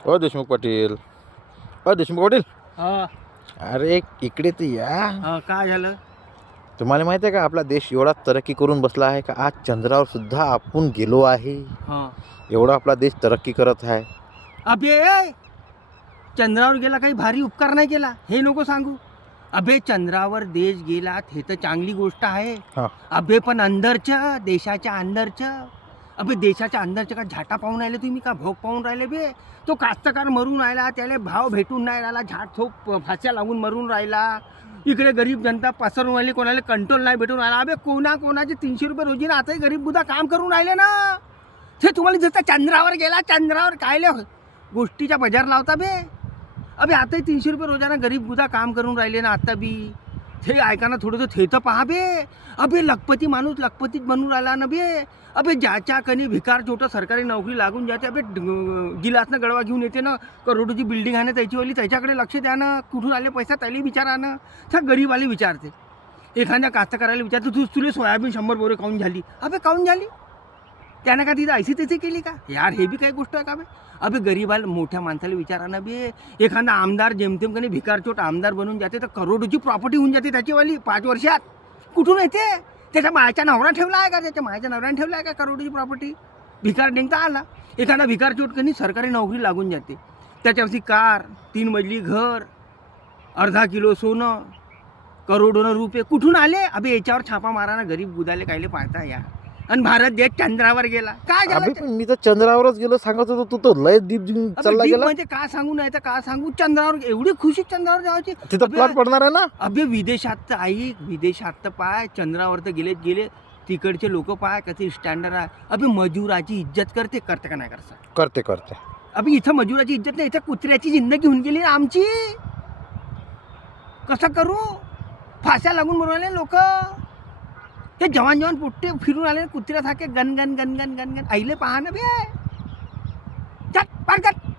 ओ देशमुख पाटील, ओ देशमुख पाटील, हा अरे इकडे तर या. हा, काय झालं? तुम्हाला माहिती आहे का आपला देश एवढा तरक्की करून बसला आहे का आज चंद्रावर सुद्धा आपण गेलो आहे. हा एवढा आपला देश तरक्की करत आहे. अबे, चंद्रावर गेला काही भारी उपकार नाही केला हे नको सांगू. अबे चंद्रावर देश गेला हे तर चांगली गोष्ट आहे. हा. अबे पण अंदरच्या देशाच्या अंदरच्या, अबे देशाच्या अंदरच्या का झाटा पाहून राहिले तुम्ही, का भोग पाहून राहिले बे? तो कास्तकार मरून राहिला, त्याला भाव भेटून नाही राहिला, झाट ठोक फास्या लावून मरून राहिला. इकडे गरीब जनता पसरून राहिली, कोणाला कंट्रोल नाही भेटून राहिला. अबे कोणाचे 300 रुपये रोजीने आताही गरीब बुधा काम करून राहिले ना. ते तुम्हाला जसं चंद्रावर गेला, चंद्रावर कायले गोष्टीच्या बजार लावता बे. अबे आताही 300 रुपये रोजाना गरीब बुधा काम करून राहिले ना आता बी. ते ऐका ना थोडंसं, ते तर पहा बे. अबे लखपती माणूस लखपतीच बनून राहिला ना बे. अबे ज्याच्या कनी भिकार छोटं सरकारी नोकरी लागून जाते, अबे गिलासनं गडवा घेऊन येते ना, करोडोची बिल्डिंग आहे ना त्याचीवाली, त्याच्याकडे लक्ष द्या ना. कुठून आले पैसा त्याला विचारा ना. त्या गरीबवाले विचारते. एखाद्या कास्तकाराला विचारतो, तुला सोयाबीन 100 बोरे काऊन झाली? अबे काऊन झाली? त्यानं का तिथं ऐसी त्याची केली का यार? हे बी काही गोष्ट आहे का बे? अबे गरीबाला मोठ्या माणसाला विचारा ना बे. एखादा आमदार जेमतेम कधी भिकारचोट आमदार बनून जाते तर करोडोची प्रॉपर्टी होऊन जाते त्याचीवाली 5 वर्षात. कुठून येते? त्याच्या मायाच्या नवरा ठेवला आहे का? त्याच्या मायाच्या नवऱ्याने ठेवला आहे का करोडोची प्रॉपर्टी? भिकार डेंगता आला. एखादा भिकारचोट कधी सरकारी नोकरी लागून जाते, त्याच्यावरती कार, 3 मजली घर, अर्धा किलो सोनं, करोडोनं रुपये कुठून आले? अबे याच्यावर छापा मारा ना, गरीब बुधाले कायले पाहता यार. आणि भारत देश चंद्रावर गेला काय अबे झालं? पण मी तर चंद्रावरच गेलो सांगत होतो, तू तर लय डीप चालला deep गेला. म्हणजे का सांगू, नाही तर का सांगू. चंद्रावर एवढी खुशी चंद्रावर जायची. तिथं प्लॉट पडणार आहे ना. अबे विदेशात तर आई, विदेशात तर पाय, चंद्रावर तर गेले तिकडचे लोक पाय कसे स्टँडर्ड आहे. अबे मजुराची इज्जत करते का नाही करता? करते. अबे इथं मजुराची इज्जत नाही, इथं कुत्र्याची जिंदगी होऊन गेली आमची. कसं करू? फाश्या लागून मरून आले लोक. ते जवान पोट्टे फिरून आले कुत्र्यासारखे गन गन गन गन गन गन. आईले पहा ना बे. चट पाडकट.